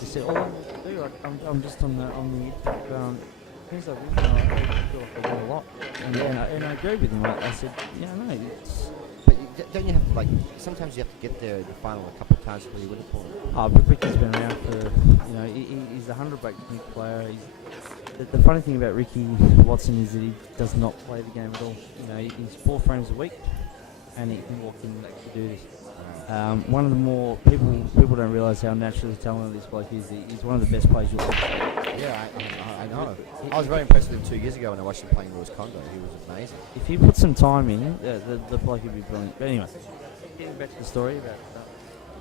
He said, "Oh, dude, I'm just on the things like this, and I feel like I won a lot." And I agree with him. I said, "Yeah, no, it's." But don't you have to, like, sometimes you have to get there in the final a couple of times before you win a tournament? Oh, but Ricky's been around for, he's a 100 technique player. The funny thing about Ricky Watson is that he does not play the game at all. He's 4 frames a week, and he can walk in and actually do this. One of the more people don't realise how naturally talented this bloke is. He's one of the best players you'll ever see. Yeah, I know. I was very impressed with him 2 years ago when I watched him playing Lewis Congo. He was amazing. If he put some time in, the bloke would be brilliant. But anyway, getting back to the story about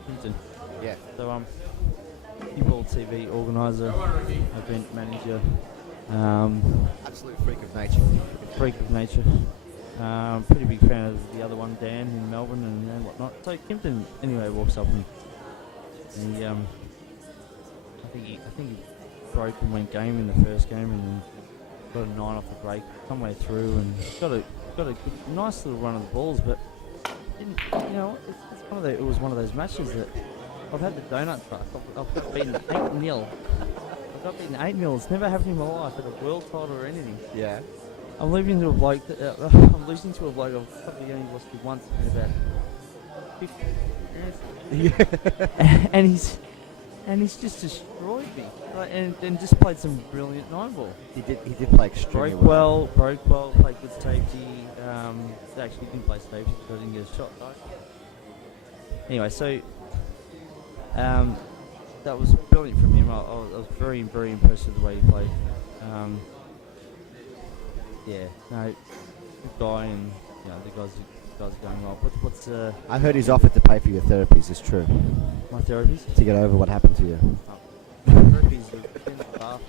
Hinton. Yeah. So World TV organiser, event manager, Absolute freak of nature. Pretty big fan of the other one, Dan, in Melbourne and whatnot. So Kimpton anyway walks up and he, I think he broke and went game in the first game and then got a 9 off the break, some way through, and got a good, nice little run of the balls, but didn't, it was one of those matches that I've had the donut truck. I've got beaten 8-0. I've got beaten 8-0. It's never happened in my life at a world title or anything. Yeah. I'm losing to a bloke. I'm losing to a bloke. I've probably only lost to once in about 50 years. Yeah. and he's just destroyed me. And just played some brilliant 9-ball. He did play extremely well. Broke well, played good safety. Actually didn't play safety because I didn't get a shot though. Anyway, so that was brilliant from him. I was very, very impressed with the way he played. Yeah, no, good guy, and the guys are going well. What's I heard he's offered to pay for your therapies. It's true. my therapies? To get over what happened to you. Therapies are in the bath.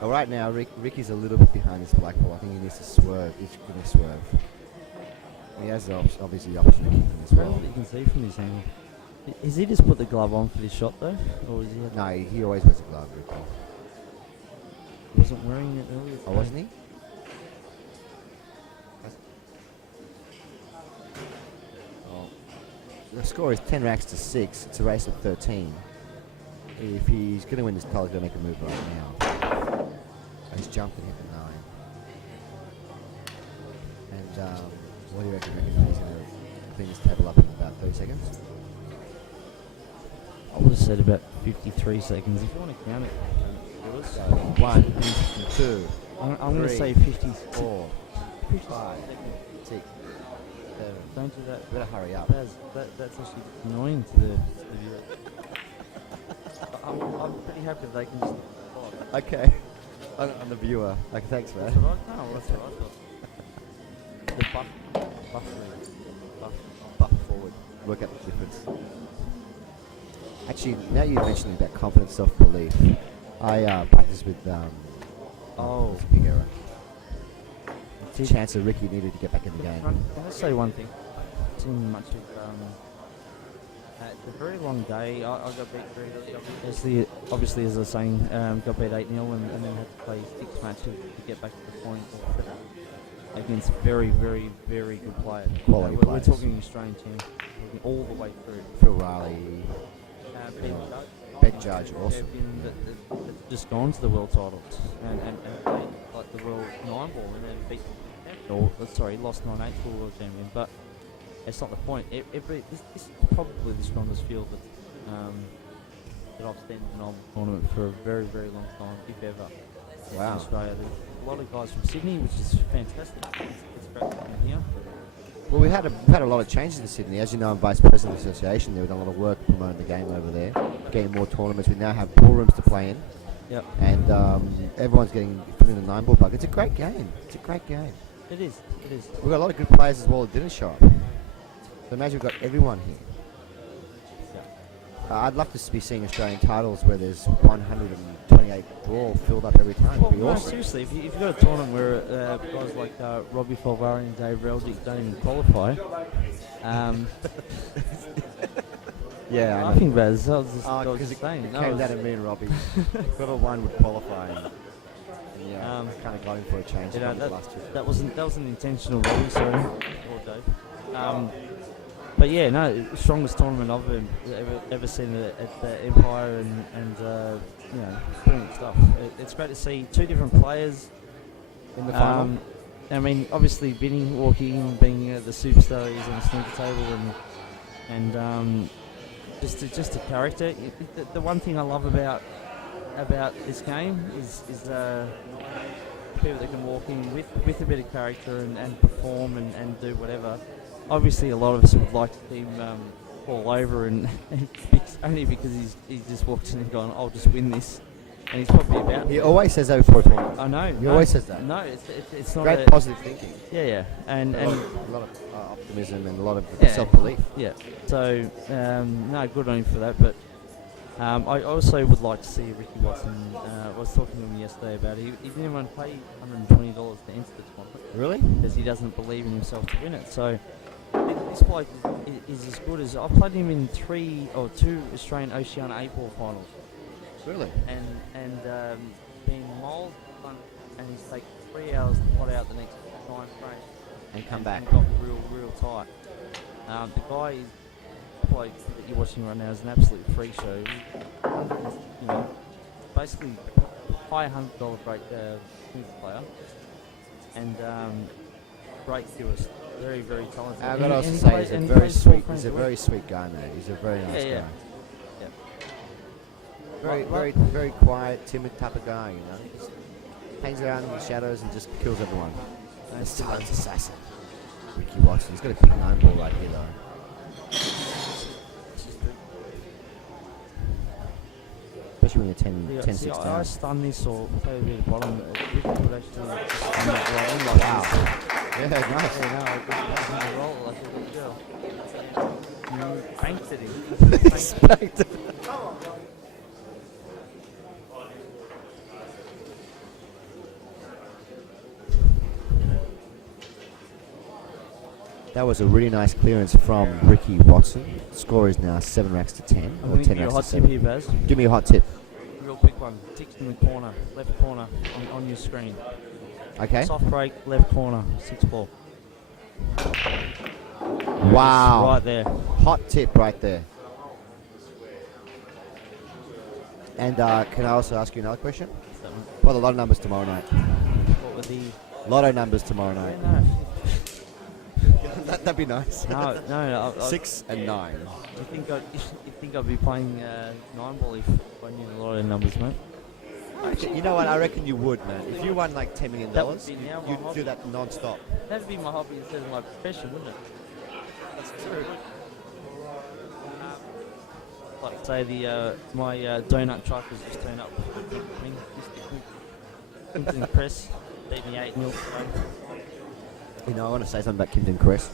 Well, right now, Ricky's a little bit behind this black ball. I think he needs to swerve. He's going to swerve. He has obviously the option to kick from as well. You can see from his angle. Has he just put the glove on for this shot though, or is he? No, he always wears a glove, Ricky. He wasn't wearing it earlier. Oh, wasn't he? Well, the score is 10 racks to 6. It's a race of 13. If he's going to win this title, he's going to make a move right now. He's jumped and hit the 9. And what do you reckon? He's going to bring this table up in about 30 seconds? I would have said about 53 seconds. If you want to count it. So 1, 2, I'm going to say 54, 5, 6, 7. Don't do that. Better hurry up. That's actually annoying to the viewer. I'm pretty happy if they can just. Okay. I'm the viewer. Okay, thanks, man. That's alright. No, that's alright. The Buff forward. Work out the difference. Actually, now you're mentioning about confidence, self-belief. I practiced with Oh. big error. It's a chance that Ricky needed to get back in the game. Can I say one thing? It's in much of it's a very long day. I got beat very obviously, as I was saying, got beat 8-0 and then had to play 6 matches to get back to the point against very, very, very good players. Quality We're players. talking Australian team, talking all the way through. Phil Riley, Ben Judge, awesome. They've just gone to the world titles and played like the world 9-ball and then beat. Lost 9-8 to the world champion, but it's not the point. This is probably the strongest field that I've seen in an tournament for a very, very long time, if ever. Wow. In Australia, there's a lot of guys from Sydney, which is fantastic. It's great to be here. Well, we've had a lot of changes in Sydney. As you know, I'm vice president of the association. We've done a lot of work promoting the game over there, getting more tournaments. We now have ballrooms to play in. Yep. And everyone's getting filling the 9-ball bug. It's a great game. It is. We've got a lot of good players as well that didn't show up. So imagine we've got everyone here. I'd love to be seeing Australian titles where there's 128 draw filled up every time. It'd be awesome. Seriously, if you've got a tournament where guys like Robbie Falvari and Dave Reldick don't even qualify, yeah, I I think about it. I was because just saying. it came down to me and Robbie. Whoever one would qualify. And yeah, kind of got him for a change. That wasn't intentional, Robbie. Sorry, or Dave. But yeah, no, strongest tournament I've ever seen at the Empire, and you know, brilliant stuff. It's great to see two different players In the final. I mean, obviously, Vinnie walking in, being the superstar he's on the snooker table, and just a character. The one thing I love about this game is people that can walk in with a bit of character and perform and do whatever. Obviously, a lot of us would like to see him fall over, and only because he's just walked in and gone, "I'll just win this," and he's probably about. He always says that before a tournament. I know. He always says that. No, it's not Great positive thinking. Yeah, and A lot of optimism and a lot of self-belief. Yeah. So no, good on him for that. But I also would like to see Ricky Watson. I was talking to him yesterday about it. He didn't want to pay $120 to enter the tournament. Really? Because he doesn't believe in himself to win it. So this bloke is as good as I've played him in two Australian Oceania A-ball finals. Really? And been mauled and he's taken 3 hours to pot out the next 9 frames And come back. And got real tight. The guy is bloke that you're watching right now is an absolute freak show. You know, basically high $100 break snooker player, and great curist. Very talented. I've got to also he say plays- he's a and he very plays sweet. full He's a French very sweet guy, man. He's a very nice Yeah. guy. Like- Very quiet, timid type of guy. You know, just hangs around in the shadows and just kills everyone. The silent assassin, Ricky Watson. He's got a big 9-ball right here, though. Especially when you're 10, 6 I down. stun this or play a bit of bottom. Ricky would actually stun that right in like Wow. this. Yeah, nice. Yeah, no, I just passed the roll like a little girl. You banked at him. Spanked it. That was a really nice clearance from Ricky Watson. The score is now 7 racks to 10, I'm or going to 10 give you a racks hot to tip 7. here, Baz. Give me a hot tip. Real quick one. Ticks in the corner, left corner on your screen. Okay. Soft break, left corner, 6-4. Wow. Right there. Hot tip right there. And can I also ask you another question? What are the lotto numbers tomorrow night? What were the... Lotto numbers tomorrow night. No. That'd be nice. No. 6 and 9. You think I'd be playing 9-ball if I knew a lot of numbers, mate? Actually, you know what? I reckon you would, man. If you won like $10 million, That would be now my you'd hobby. do that non-stop. That'd be my hobby instead of my profession, wouldn't it? That's true. Like say my donut truck has just turned up. Kimpton Press beat me 8-0. You know, I want to say something about Kimpton Crest.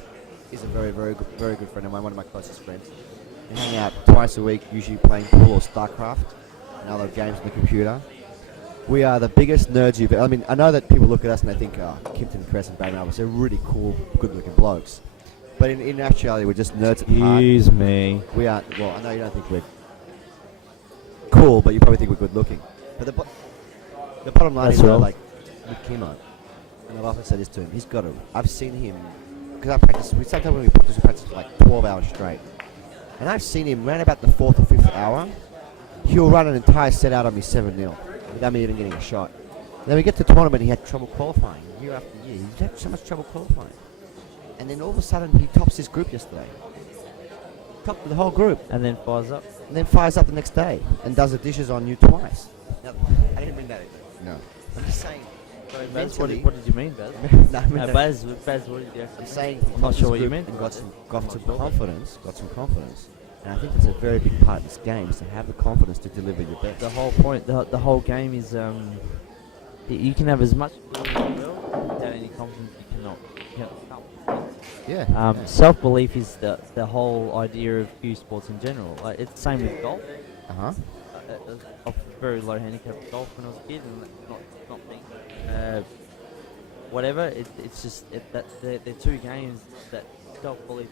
He's a very good friend of mine, one of my closest friends. We hang out twice a week, usually playing pool or StarCraft and other games on the computer. We are the biggest nerds you've ever... I mean, I know that people look at us and they think, Kimpton Crest and Brad Malvis, they're really cool, good-looking blokes. But in actuality, we're just nerds at heart. Excuse me. We aren't... Well, I know you don't think we're cool, but you probably think we're good-looking. But the bottom line That's is, right. like, with Kimo, and I've often said this to him, he's got to... I've seen him... Because I practice... Sometimes when we practice for like 12 hours straight. And I've seen him around about the 4th or 5th hour, he'll run an entire set out on me 7-0 without me even getting a shot. Then we get to the tournament, he had trouble qualifying year after year. He had so much trouble qualifying. And then all of a sudden, he tops his group yesterday. Topped the whole group. And then fires up. And then fires up the next day and does the dishes on you twice. Now, I didn't mean that. No. I'm just saying. Sorry, Baz, mentally, what did you mean, Baz? No, I mean No, that- Baz, what did you actually I'm mean? saying I'm not sure what you meant. And got some sure. confidence. And I think that's a very big part of this game, is to have the confidence to deliver your best. The whole point, the whole game is you can have as much skill as you will without any confidence. You cannot. Yeah. Yeah. Self-belief is the whole idea of cue sports in general. Like, it's the same with golf. Uh-huh. I was very low handicap at golf when I was a kid, and that's not me. Whatever. It's just they're two games that self-belief.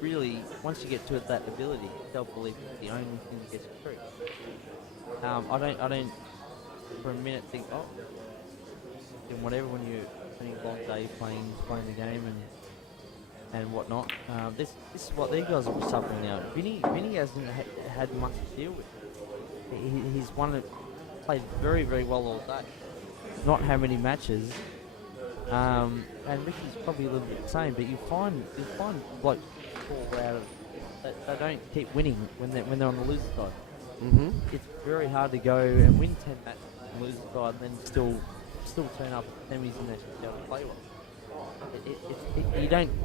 Really, once you get to that ability, self-belief is the only thing that gets you through. I don't for a minute think, and whatever when you're spending a long day playing the game, and and whatnot. This is what these guys are suffering now. Vinnie hasn't had much to deal with. He's played very, very well all day. Not how many matches. And Ricky's probably a little bit the same, but you find blokes fall out of they don't keep winning when they're on the loser side. Mm-hmm. It's very hard to go and win 10 matches on the loser side and then still turn up at semis and actually be able to play well.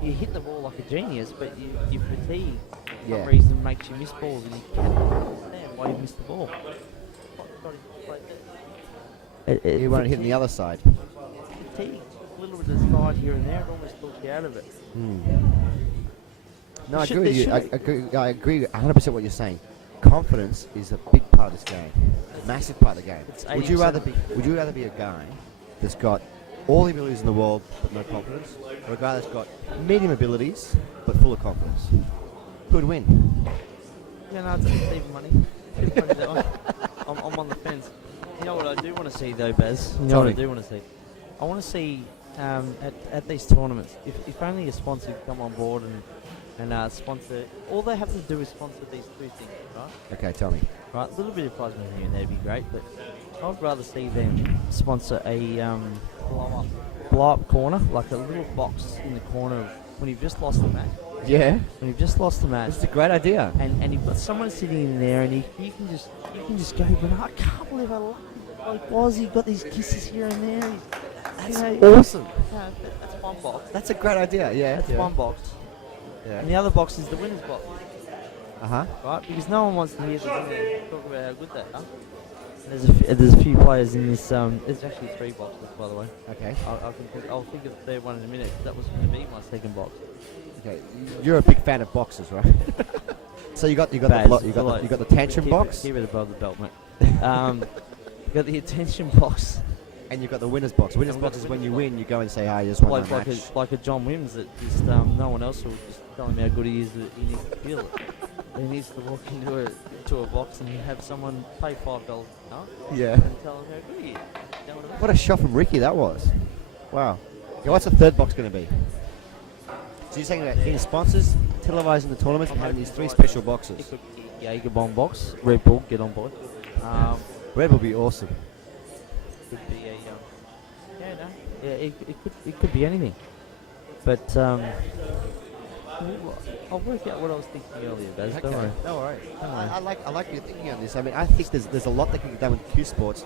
You hit the ball like a genius, but you fatigue for some reason makes you miss balls and you can't understand why you missed the ball. You won't hit the other side. Fatigue. A little bit of side here and there, it almost talks you out of it. No, I agree with you. I agree 100% what you're saying. Confidence is a big part of this game. A massive part of the game. Would you rather be a guy that's got all the abilities in the world but no confidence, or a guy that's got medium abilities but full of confidence? Who would win? Yeah, no, it's even money. That one. I'm on the fence. You know what I do want to see though, Baz? You know what I do want to see? I want to see at these tournaments, if only a sponsor could come on board and sponsor. All they have to do is sponsor these two things, right? Okay, tell me. Right, a little bit of prize money here and there would be great, but I'd rather see them sponsor a blow-up corner, like a little box in the corner of when you've just lost the match. Yeah. When you've just lost the match. It's a great idea. And you've got someone sitting in there, and you can just go, but I can't believe how lucky the bloke was. He got these kisses here and there. That's awesome. That's one box. That's a great idea. Yeah. That's one box. Yeah. And the other box is the winner's box. Right? Because no one wants to hear the winner talk about how good they are. And there's a few players in this. There's actually 3 boxes, by the way. Okay. I'll think of the third one in a minute. That was going to be my second box. Okay. You're a big fan of boxes, right? So you got the tantrum box. Keep it above the belt, mate. You got the attention box. And you've got the winner's box. Winner's box is when you win, you go and say, you just won the match. Like a John Wims that just no one else will just tell him how good he is that he needs to feel it. He needs to walk into a box and have someone pay $5 Yeah. and tell him how good he is. You know what I mean? What a shot from Ricky that was. Wow. Okay, what's the third box going to be? So you're saying about getting sponsors, televising the tournaments, and having these 3 special boxes. It could be a Jaeger bomb box. Red Bull, get on board. Red Bull would be awesome. Could be it could be anything. But I'll work out what I was thinking earlier, Baz. Okay. Don't worry. No worries. I like your thinking on this. I mean, I think there's a lot that can be done with Q Sports.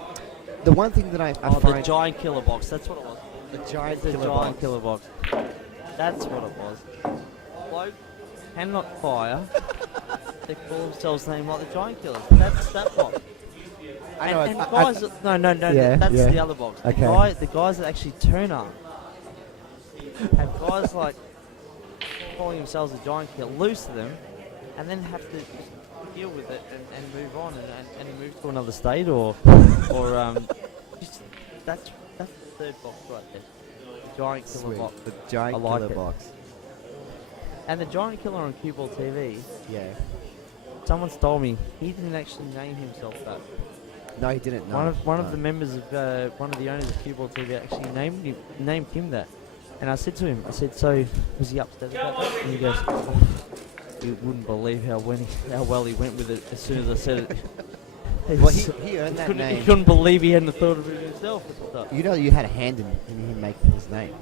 The one thing that I find... the giant killer box. That's what it was. The giant killer box. That's what it was. Bloke cannot fire. They call themselves name like the giant killers. That's that box. And guys, that's the other box. Okay. The guys that actually turn up have guys like calling themselves a giant killer, lose to them, and then have to just deal with it and move on and move to another state or just that's the third box right there. The giant killer box. The giant killer box. And the giant killer on Cue Ball TV. Yeah. Someone's told me he didn't actually name himself that. No, he didn't. No. One of the members of one of the owners of Cue Ball TV actually named him that. And I said to him, so was he upset about that? And he goes, you wouldn't believe how well he went with it as soon as I said it. Well, he earned that name. He couldn't believe he hadn't thought of it himself. You know, you had a hand in him making his name.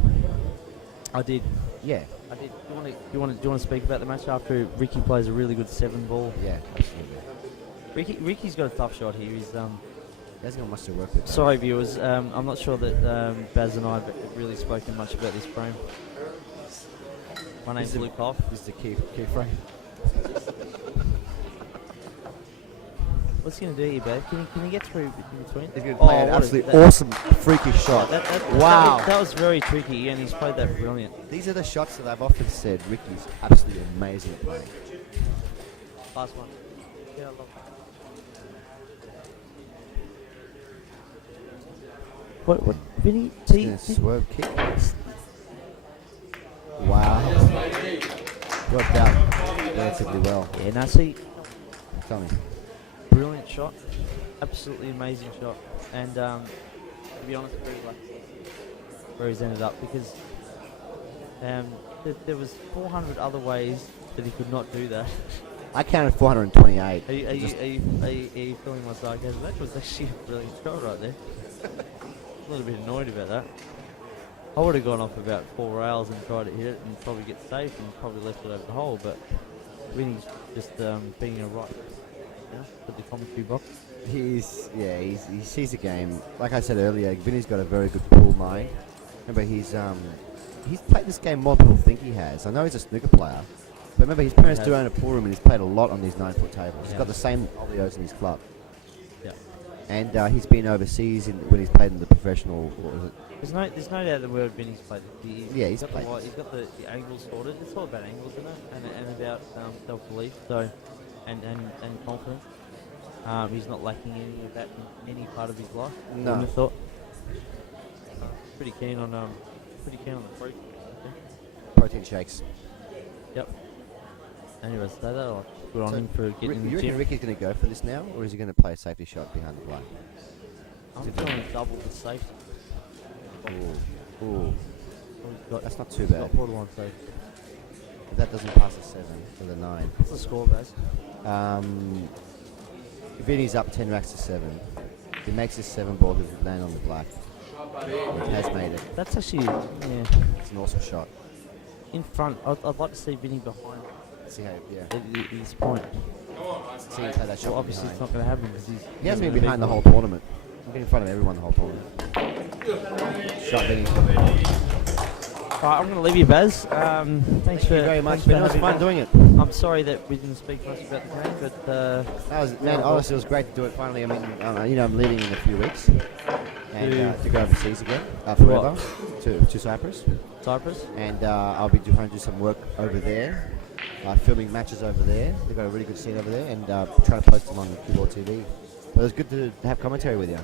I did. Yeah. I did. Do you want to speak about the match after Ricky plays a really good 7 ball? Yeah, absolutely. Ricky's got a tough shot here. He's he hasn't got much to work with. Sorry, viewers. I'm not sure that Baz and I have really spoken much about this frame. My name's Luke Hoff. This is the key frame. What's he going to do here, Babe? Can he get through in between? He's going to play an absolutely awesome, freakish shot. Wow. That was very tricky, and he's played that brilliant. These are the shots that I've often said Ricky's absolutely amazing at playing. Last one. Yeah, I love that. What? Vinny? Swerve kick. Wow. Worked out relatively well. Yeah, now see. Tell me. Brilliant shot. Absolutely amazing shot. And to be honest, very lucky where he's ended up because there was 400 other ways that he could not do that. I counted 428. Are you feeling my sarcasm? That was actually a brilliant shot right there. A little bit annoyed about that. I would have gone off about 4 rails and tried to hit it and probably get safe and probably left it over the hole, but Vinnie's just being a right, for the commentary box. He sees the game. Like I said earlier, Vinny's got a very good pool mind. Remember, he's played this game more than people think he has. I know he's a snooker player, but remember, his parents do own a pool room and he's played a lot on these 9-foot tables. Yeah. He's got the same olios in his club. Yeah. And he's been overseas when he's played in the professional. What was it? There's no doubt the word Vinnie's played. He's played. He's got the angles sorted. It's all about angles, isn't it? And about self-belief, so and confidence. He's not lacking any of that in any part of his life. No. I wouldn't have thought. Pretty keen on the fruit. Protein shakes. Yep. Anyways, so good on him for getting in You the reckon gym. Ricky's going to go for this now, or is he going to play a safety shot behind the black? I'm feeling double the safety. Ooh. That's not too bad. Got borderline safety. If that doesn't pass a 7 for the 9. What's the score, Baz? Vinny's up 10 racks to 7. If he makes this 7 ball, he'll land on the black. He has made it. That's actually, It's an awesome shot. in front. I'd like to see Vinnie behind See how, at this point. See him play that shot. Well, obviously behind. it's not going to happen because He hasn't been behind the whole tournament. He's been in front of everyone the whole tournament. Shot Vinny. Alright, I'm going to leave you, Baz. Thanks for Thank you very much, thanks for man. It was having fun me. doing it. I'm sorry that we didn't speak much about the game, but That was, man, honestly, it was great to do it finally. I mean, I'm leaving in a few weeks. And to go overseas again, forever, to Cyprus. Cyprus. And I'll be trying to do some work over there, filming matches over there. They've got a really good scene over there, and trying to post them on Keyboard TV. But it was good to have commentary with you.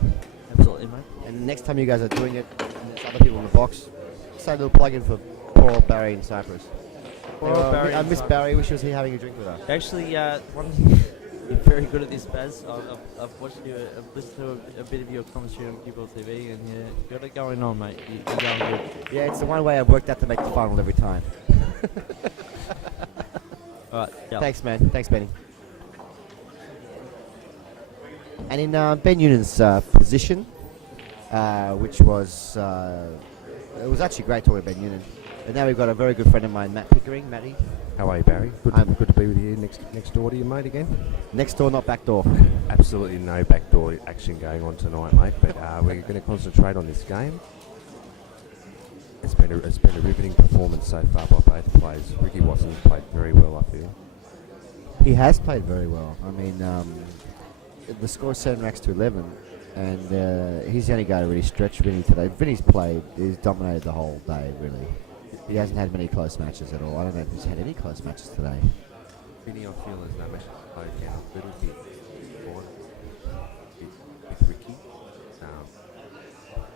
Absolutely, mate. And next time you guys are doing it, and there's other people in the box, say a little plug-in for poor old Barry in Cyprus. I miss Barry. Wish he was here having a drink with us. Actually, you're very good at this, Baz. I've watched you. I've listened to a bit of your commentary on Keyboard TV, and you've got it going on, mate. You're going good. Yeah, it's the one way I've worked out to make the final every time. All right. Yeah. Thanks, man. Thanks, Benny. And in Ben Eunan's position, which was it was actually great talking to Ben Eunan. And now we've got a very good friend of mine, Matt Pickering. Matty, How are you, Barry? Good to be with you next door to you, mate, again. next door, not back door. Absolutely no backdoor action going on tonight, mate, but we're going to concentrate on this game. It's been a riveting performance so far by both players. Ricky Watson's played very well up here. He has played very well. I mean, the score is 7 racks to 11, and he's the only guy to really stretch Vinny today. Vinny's played, he's dominated the whole day, really. He hasn't had many close matches at all. I don't know if he's had any close matches today. Vinny, I feel as though matches slowed down a little bit with Ricky.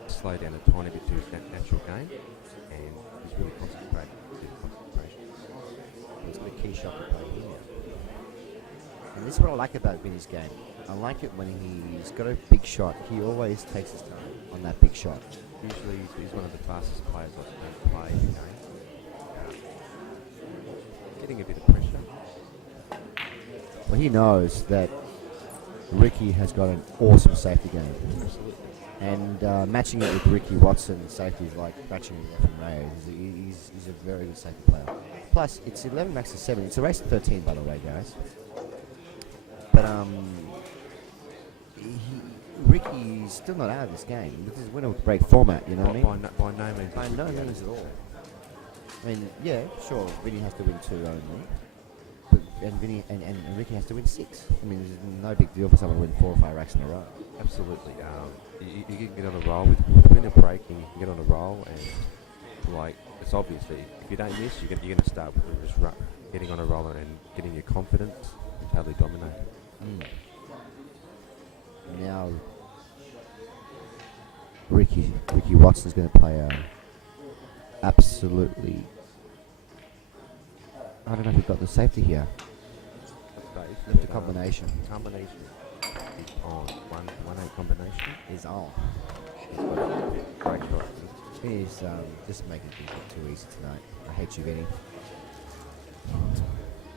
Slowed down a tiny bit to his natural game, and he's really concentrated. He's got a key shot to play here. And this is what I like about Vinny's game. I like it when he's got a big shot. He always takes his time on that big shot. Usually he's one of the fastest players I've seen play the game. Getting a bit of pressure. Well, he knows that Ricky has got an awesome safety game. Absolutely. And matching it with Ricky Watson safety is like matching it with F and Ray. He's a very good safety player. Plus, it's 11 max to 7. It's a race to 13, by the way, guys. But Ricky's still not out of this game. This is winner break format, you know what I mean? By no means. By no means at all. I mean, yeah, sure, Vinny has to win 2 only. But, and Ricky has to win 6. I mean, there's no big deal for someone to win 4 or 5 racks in a row. Absolutely. You can get on a roll with winner break, and you can get on a roll, and like it's obviously if you don't miss, you're going to start with just getting on a roll and getting your confidence and totally dominate. Now, Ricky Watson's going to play a absolutely. I don't know if we've got the safety here. Left a combination. Combination is on. 1-8 combination Is on. is great shot. Vinny's just making things look too easy tonight. I hate you, Vinny.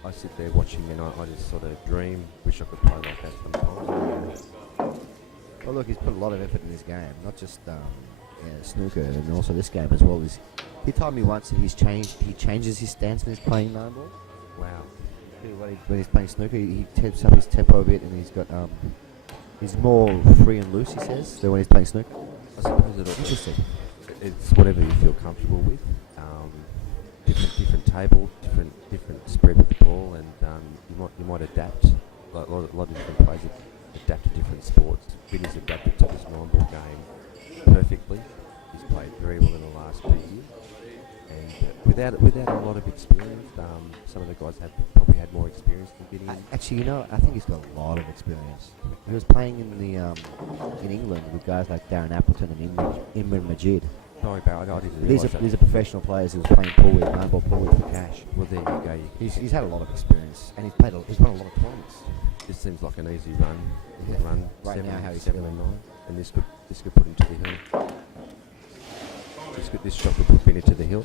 I sit there watching and I just sort of dream, wish I could play like that sometimes. Well, look, he's put a lot of effort in his game, not just snooker, and also this game as well. He told me once that he changes his stance when he's playing nine ball. Wow. When he's playing snooker, he tips up his tempo a bit, and he's more free and loose, he says, than when he's playing snooker. I suppose Interesting. it's whatever you feel comfortable with. Different table, different spread with the ball, and you might adapt. Like a lot of different players adapt to different sports. Vinny's adapted to this nine ball game perfectly. He's played very well in the last 2 years, and without a lot of experience, some of the guys have probably had more experience than Vinny. Actually, I think he's got a lot of experience. He was playing in England with guys like Darren Appleton and Imran Majid. Sorry, Barry, I didn't realise that. These are professional players who was playing pool with, nine ball pool with for cash. Well, there you go. He's had a lot of experience, and he's won a lot of tournaments. This seems like an easy run. Right seven, now, how he's 7 feeling. and 9, and this could put him to the hill. This shot could put Vinny to the hill.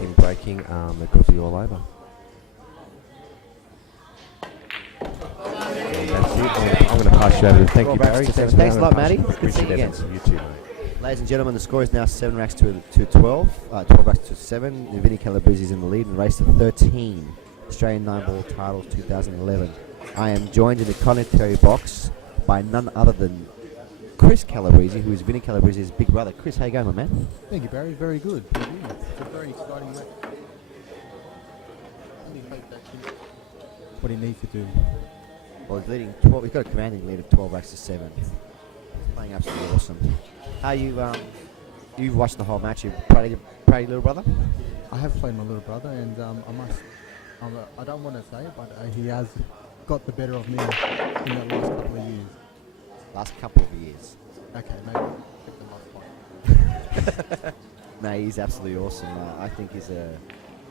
Him breaking, it could be all over. And that's it. And I'm going to pass you over to thank you, Barry. Thanks a lot, Matty. Good to see you again. You too, mate. Ladies and gentlemen, the score is now 7 racks to 12, 12 racks to 7. Vinnie Calabrese is in the lead in race to 13. Australian 9-ball titles 2011. I am joined in the commentary box by none other than Chris Calabrese, who is Vinnie Calabrese's big brother. Chris, how you going, my man? Thank you, Barry. Very good. It's a very exciting race. Only hope that can what he needs to do. Well, he's leading 12. He's got a commanding lead of 12 racks to 7. He's playing absolutely awesome. How you've watched the whole match? You played little brother? I have played my little brother, and I don't want to say it, but he has got the better of me in the last couple of years. Last couple of years. Okay, maybe the last one. No, he's absolutely awesome. I think he's a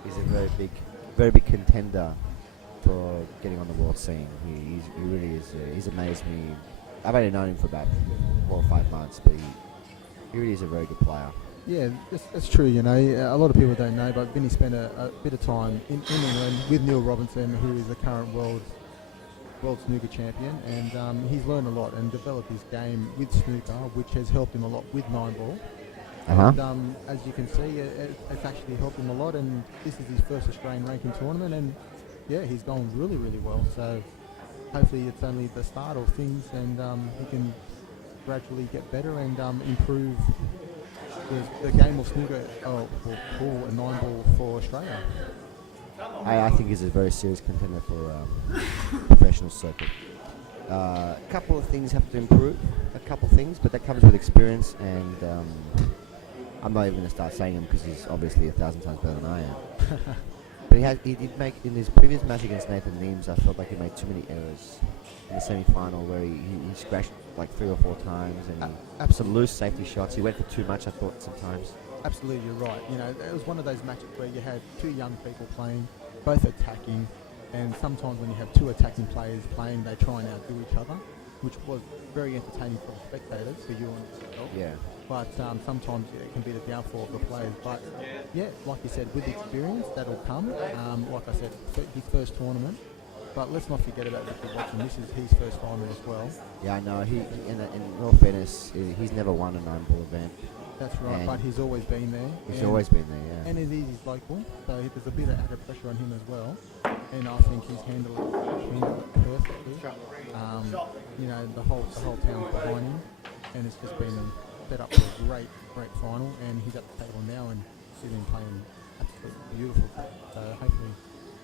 very big contender for getting on the world scene. He really is. He's amazed me. I've only known him for about 4 or 5 months, but he really is a very good player. Yeah, that's true. You know, a lot of people don't know, but Vinny spent a bit of time in England with Neil Robinson, who is the current world snooker champion, and he's learned a lot and developed his game with snooker, which has helped him a lot with 9-ball. And as you can see, it's actually helped him a lot, and this is his first Australian ranking tournament, and yeah, he's gone really, really well. So hopefully it's only the start of things, and he can gradually get better and improve the game of snooker for pool and 9-ball for Australia. I think he's a very serious contender for professional circuit. A couple of things have to improve, but that comes with experience, and I'm not even going to start saying him because he's obviously 1,000 times better than I am. But he did make, in his previous match against Nathan Neems, I felt like he made too many errors in the semi-final where he scratched like 3 or 4 times and absolute loose safety shots. He went for too much, I thought, sometimes. Absolutely, you're right. You know, it was one of those matches where you had 2 young people playing, both attacking, and sometimes when you have 2 attacking players playing, they try and outdo each other, which was very entertaining for the spectators, for you and yourself. Yeah. But sometimes it can be the downfall of the players. But yeah, like you said, with experience, that'll come. Like I said, his first tournament. But let's not forget about Ricky Watson. This is his first final as well. Yeah, I know. In all fairness, he's never won a 9-ball event. That's right, but he's always been there. He's always been there, yeah. And he's local, so there's a bit of added pressure on him as well. And I think he's handled it perfectly. You know, the whole town's behind him, and it's just been set up for a great final. And he's at the table now, and he's been playing absolutely beautiful. So hopefully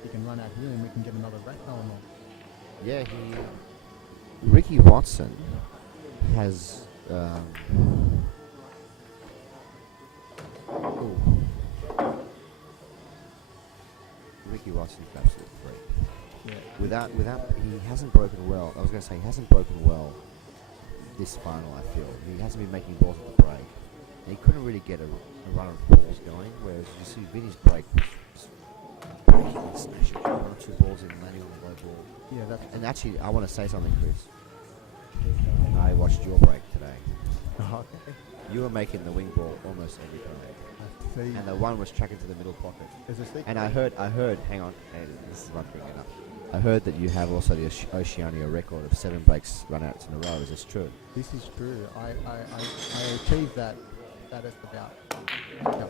he can run out here, and we can get another rack going on. Yeah, Ricky Watson has. Ricky Watson's an absolute freak. Yeah. He hasn't broken well. I was going to say he hasn't broken well this final. I feel he hasn't been making balls at the break. And he couldn't really get a run of balls going. Whereas you see Vinny's break was breaking and smashing 1 or 2 balls in, landing on the low ball. Yeah, that's. And actually, I want to say something, Chris. I watched your break today. Okay. You were making the wing ball almost every time. See, And the one was tracking to the middle pocket. there's a secret. And I heard, hang on, this is one thing enough. I heard that you have also the Oceania record of 7 breaks run outs in a row. Is this true? This is true. I achieved that at about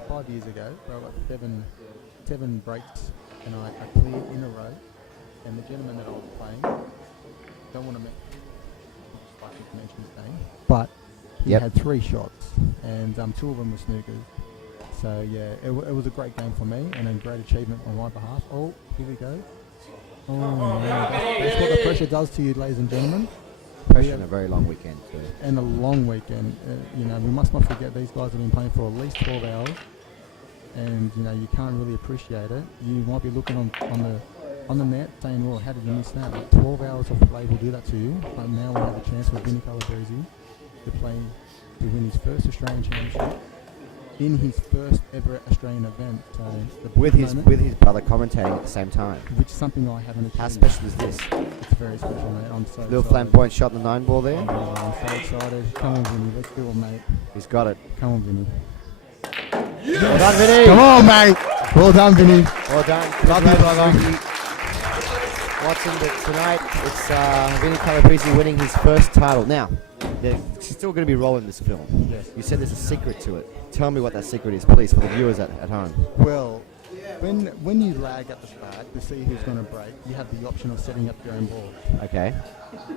5 years ago, where I got seven breaks, and I cleared in a row. And the gentleman that I was playing, don't want to mention his name, but he had 3 shots, and 2 of them were snookers. So yeah, it was a great game for me, and a great achievement on my behalf. Oh, here we go. Oh, yeah, that's what the pressure does to you, ladies and gentlemen. Pressure in a very long weekend too. And a long weekend. We must not forget these guys have been playing for at least 12 hours, and you can't really appreciate it. You might be looking on the net saying, well, how did you miss that? But 12 hours of play will do that to you. But now we have a chance with Vinnie Calabrese to win his first Australian Championship in his first ever Australian event. So with his brother commentating at the same time. Which is something I haven't achieved. How special is this? It's very special, mate. I'm so Little excited. flamboyant shot in the 9 ball there. Oh, I'm so excited. Come on, Vinnie. Let's do it, mate. He's got it. Come on, Vinnie. Well done, Vinny. Come on, mate. Well done, Vinnie. Well done. Love you, brother. Watching tonight, it's Vinnie Calabrese winning his first title. Now, there's still going to be rolling this film. Yes. You said there's a secret to it. Tell me what that secret is, please, for the viewers at home. Well, when you lag at the start to see who's going to break, you have the option of setting up your own ball. Okay.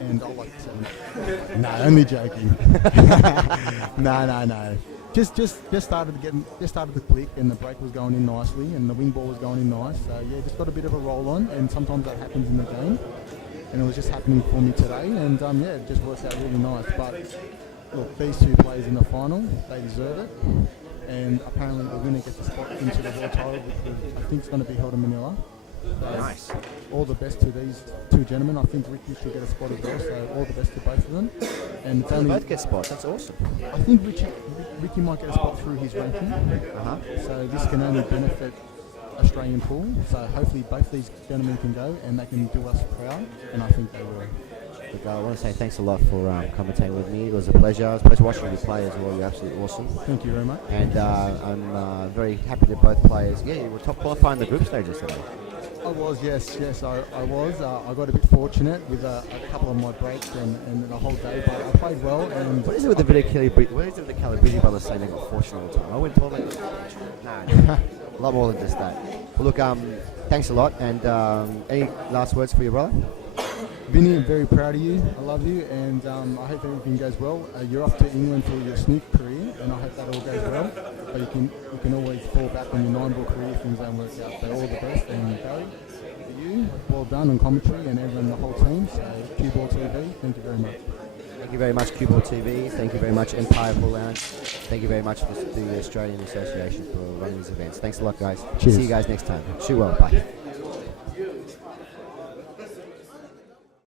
And I like to set them. No, only joking. No. Just started to click, and the break was going in nicely, and the wing ball was going in nice. So yeah, just got a bit of a roll on, and sometimes that happens in the game. And it was just happening for me today, and it just worked out really nice. But look, these 2 players in the final, they deserve it. And apparently the winner gets a spot into the world title, which I think is going to be held in Manila. So Nice. All the best to these 2 gentlemen. I think Ricky should get a spot as well, so all the best to both of them. And it's They only, both get spots. That's awesome. I think Ricky might get a spot through his ranking. So this can only benefit Australian pool. So hopefully both these gentlemen can go and they can do us proud, and I think they will. Look, I want to say thanks a lot for commentating with me. It was a pleasure. It was a pleasure watching you play as well. You're absolutely awesome. Thank you very much. And I'm very happy that both players, you were top qualifying the group stages today. I was, yes, I was. I got a bit fortunate with a couple of my breaks and the whole day, but I played well. And What is it with the Calabrese brothers saying they got fortunate all the time? I went tournament. No, a lot more than just that. Well, look, thanks a lot. And any last words for your brother? Vinnie, I'm very proud of you. I love you, and I hope everything goes well. You're off to England for your snook career, and I hope that all goes well. But you can always fall back on your 9-ball career if things don't work out. So all the best, and Barry, for you, well done on commentary and everyone, the whole team. So Q-Ball TV, thank you very much. Thank you very much, Q-Ball TV. Thank you very much, Empire Pool Lounge. Thank you very much to the Australian Association for running these events. Thanks a lot, guys. Cheers. See you guys next time. Shoot well. Bye.